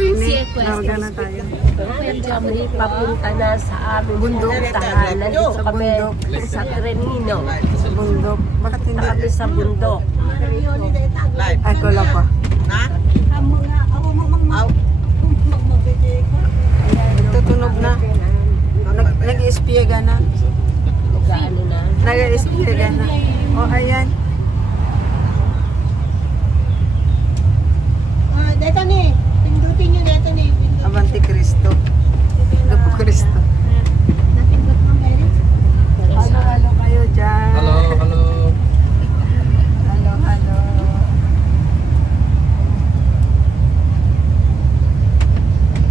Trini, larga na tayo. Kami papunta na sa aming Bundok. puntahan. Nandito Sa kami bundok. sa Trenino. Sa bundok. Bakit hindi? Kami sa bundok. Ay, wala pa. Nagtutunog na. Nag-i-espiega na. Magano na. Nag-i-espiega na. O, ayan. Dito ni, pindutin nyo dito ni. Avanti Cristo. Lupo Cristo. Napindot mo, Mary? Halo kayo dyan. Halo. Halo.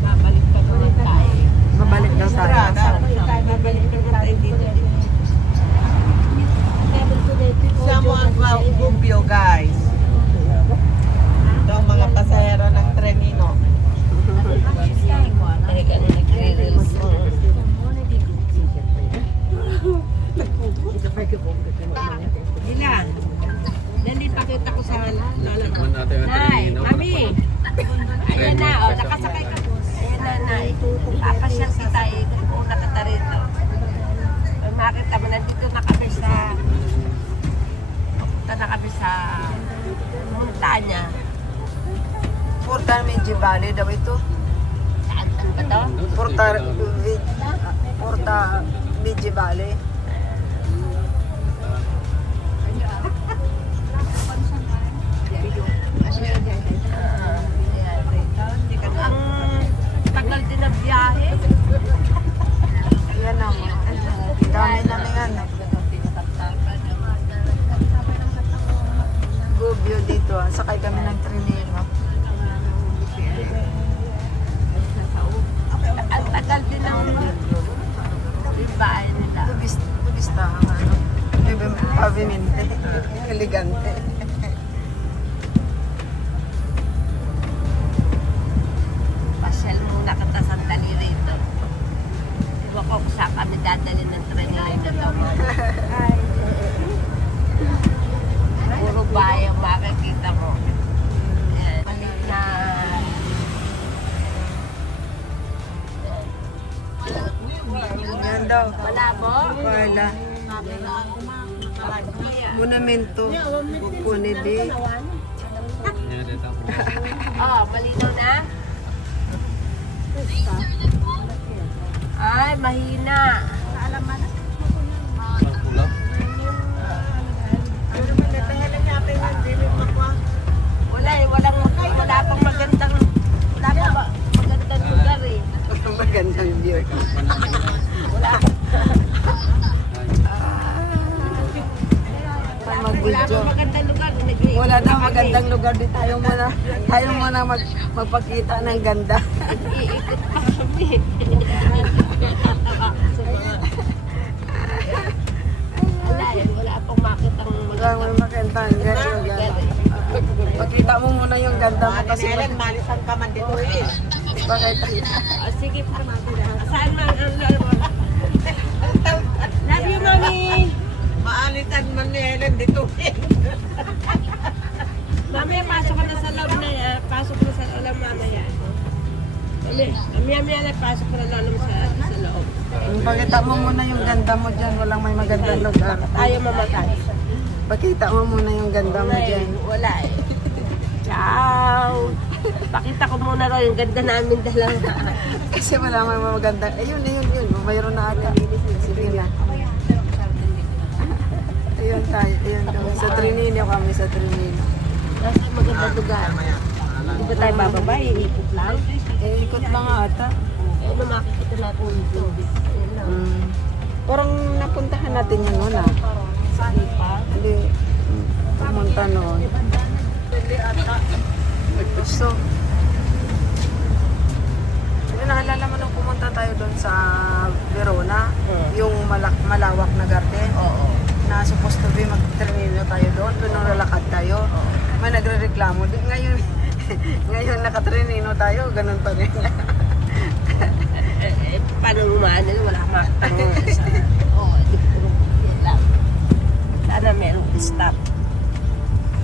Babalik pa naman tayo. Babalik daw tayo. Babalik ka tayo dito. Siya mo ang Gumbio, guys. Ito ang mga pasahero ng Trenino. Teka na nagre-reels mo. Ilan? Dali, pakita ko sa lala ko. Naman natin ang Nay, Trenino. mami. Ayan na, o, nakasakay ka. Ayan na, nay. Papasyal si tayo kung nakita rito. Pag makita mo, nandito na kami sa... Punta na kami sa... Montanya. Porta Medjivale daw ito. Saan ba to? Porta Medjivale. Ang tagal din ng biyahe. Ayan ang dami namin ano. Gubyo dito. Sakay kami ng Trinino. Ang tagal din ng biyahe nila. Tubista ang ano. Pavimente. Elegante. Pasyal muna kita sandali rito. Iwan ko kung saan kami dadali ng Trenino na to. Puro bahay ang makikita mo. Yan. Balik na. Yan daw. Malabo. Wala. Monumento. Punidi. Yan, dito. Oh, malinaw na? Ay, mahina. Ang pula. Wala pang magandang lugar eh. Magandang view. Wala. Wala Mag-video. pang magandang lugar. Wala daw magandang lugar din. Tayo muna magpakita ng ganda. Iikot pa kami. Wala pang makitang Wala mo magandang lugar. Pagkita mo muna yung ganda mo kasi Helen, malisan ka man dito eh. bakit Sige pa. Saan man ang love you, mami. Maalitan man ni Helen dito eh. Mamaya pasok ka na sa loob na yan. Pasok ka na sa loob mamaya. Mamaya na pasok ka na lalo sa loob. Pakita mo muna yung ganda mo dyan. Walang may magandang lugar. Tayo mamatay. Pakita mo muna yung ganda mo dyan. Wala eh. Ciao! Pakita ko muna raw yung ganda namin dalawa. Kasi wala may maganda. Ayun. Mayroon na ata. Sige na. Ayun tayo. Ayun daw. Sa Trinino kami. Sa Trinino. Nasa magandang lugar. Hindi ba tayo bababa? Iikot lang. Ikot lang ata. Ano makikita natin dito? Ayun lang. Parang napuntahan natin yan noon ah. Hindi pa. Hindi. Pumunta noon. So, naalala mo nung pumunta tayo doon sa Verona, yung malawak na garden, Oo. na supposed to be mag-Trinino tayo doon nung lalakad tayo. May nagre-reklamo. Ngayon, ngayon naka-Trinino tayo, ganun pa rin. Paano umaano? Wala kang makikita. Oo, hindi ko lang. Sana merong stop.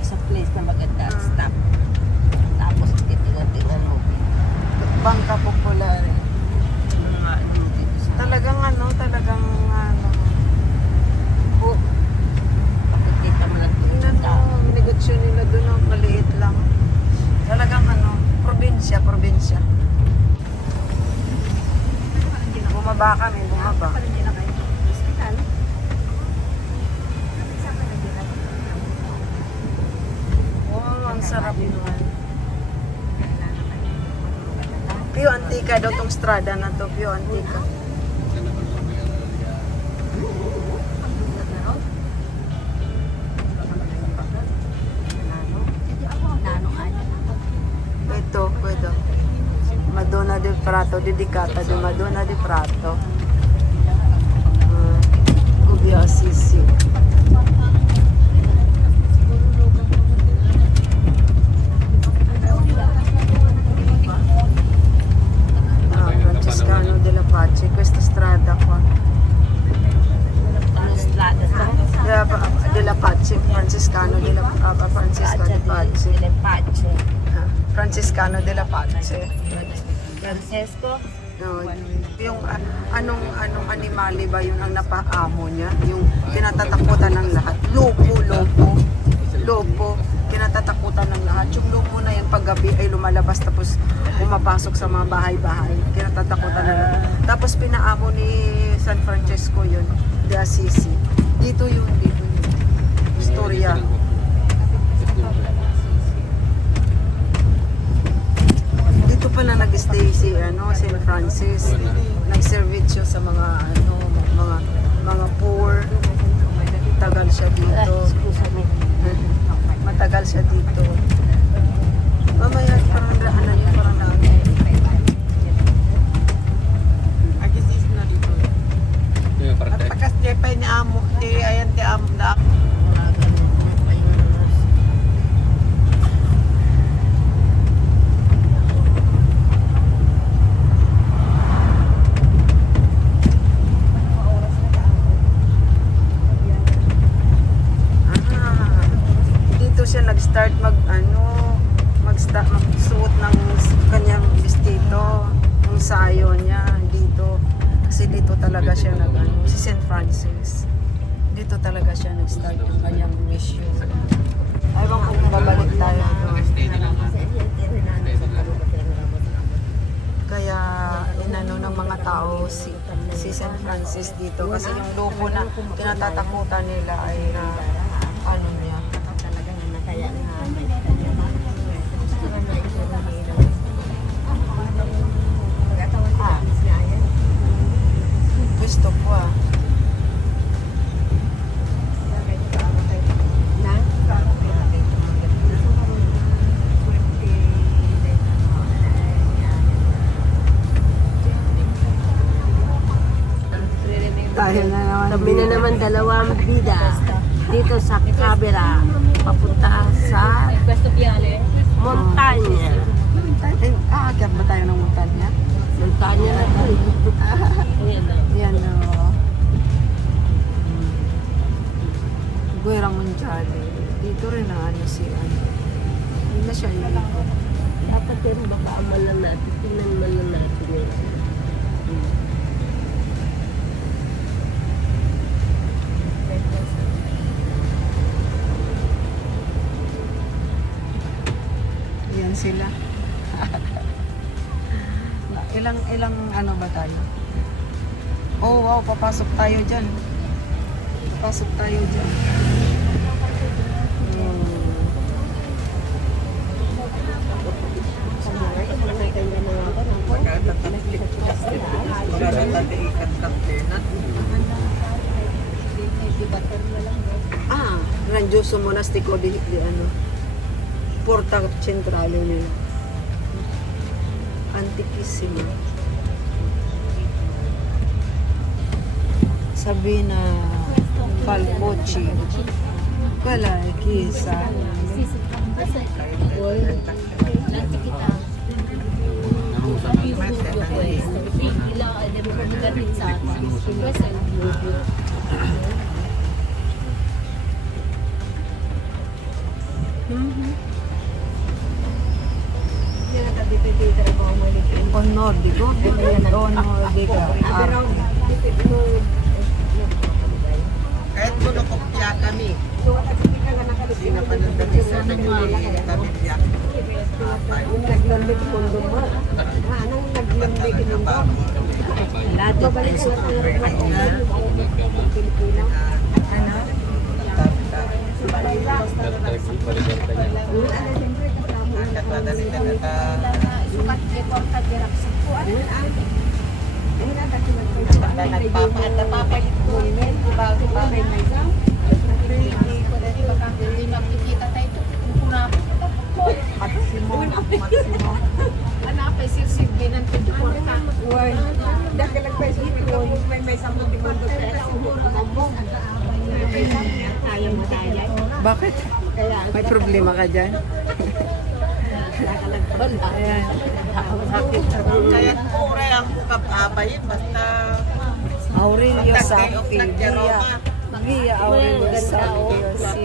Sa place na maganda, stop. Tapos titingan-tingan mo. Bangka Popular. Mga ano dito sa... Talagang ano. Po. Pakikita mo lang dito Tingnan sa... mo, ang negosyo nila doon, ang maliit lang. Talagang ano, probinsya. Bumaba kami. Wow, ang sarap naman. Pio Antica daw tong strada na to, Pio Antica. Ito. Madonna del Prato, dedicata di Madonna del Prato. Gubbio Assisi. Francescano della Pace, questa strada qua. Ano strada to? Della Pace, Francescano della Francesco di Pace. Delle Pace. Francescano della Pace. Francesco? No, yung anong animali ba yun ang napaamo niya? Yung kinatatakutan ng lahat. Lopo. Kinatatakutan ng lahat. Yung lopo na yan paggabi ay lumalabas tapos pumapasok sa mga bahay-bahay. Kinatatakutan ng lahat. Tapos pinaamo ni San Francesco yun, de Assisi. Dito yun. Istorya. Dito pala nag-stay si St. Francis. Nag-service sa mga mga poor. Tagal siya dito. Matagal siya dito. Mamaya parang daanan yung parang namin. Agis na dito. Yung At parte. takas jepay ni amo, ayan ti amo na. Dito siya nag-start magsuot ng kanyang vestido, ng sayo niya dito. Kasi dito talaga siya si St. Francis. Dito talaga siya nag-start ng kanyang mission. Ayaw ko kung babalik tayo doon. Stay na lang. Kaya inano ng mga tao si St. Francis dito kasi yung lobo na tinatatakutan nila ay ano niya. Gusto ko Tayo na naman. Kami na naman dalawang bida dito sa Cabera papunta sa Montanya. Aakyat ba tayo ng montanya? Montanya na to. Ayan na. Yan o. Guerra Mondiale. Dito rin na Hindi na siya dito. Dapat yun, baka amalan natin. Tingnan man lang natin yun. Yan sila. ilang ano ba tayo? Oh wow, papasok tayo dyan. Grandioso Monastico di Porta Centrale nila. Antiquissima. Sabina Falbocci. Quella è chiesa. Dito On Nordico. On Nordico. Kahit bulokopya kami. Hindi na panandali sa nagpapilya. Naglambik mundo mo. Anong naglambik mundo? Lahat babalik sa Pilipino. Sukat reporta direct sa kuan. Nagpapalit ko. Bagay may gam. Makikita tayo ito. Maximo. Hanapay sirsibin ng tudukorta. Uy, dahil nagpa-isip ko, may samong dimondo pera, umong. Ayaw mo tayo. Bakit? Kaya, May problema ka dyan? nakalagban. Ayan. Kaya mura ang kapabayin basta Aurelio Pagka Safi. day of nagdaroma. Via Aurelio Safi. Si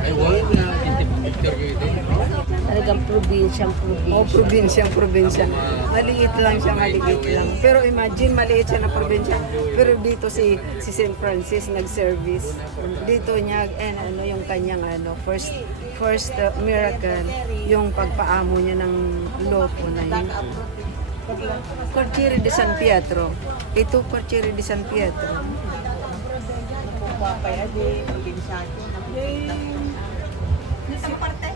Ay, wala na. Picture ko ito. Talagang probinsyang Oh, probinsya. Maliit lang siya, maliit lang. Pero imagine, maliit siya na probinsya. Pero dito si St. Francis nag-service. Dito niya, ano, yung kanyang first miracle, yung pagpaamo niya ng lopo na yun. Cortiere de San Pietro. Ito, Cortiere de San Pietro. Papaya di probinsya. Parte?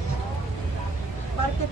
Parte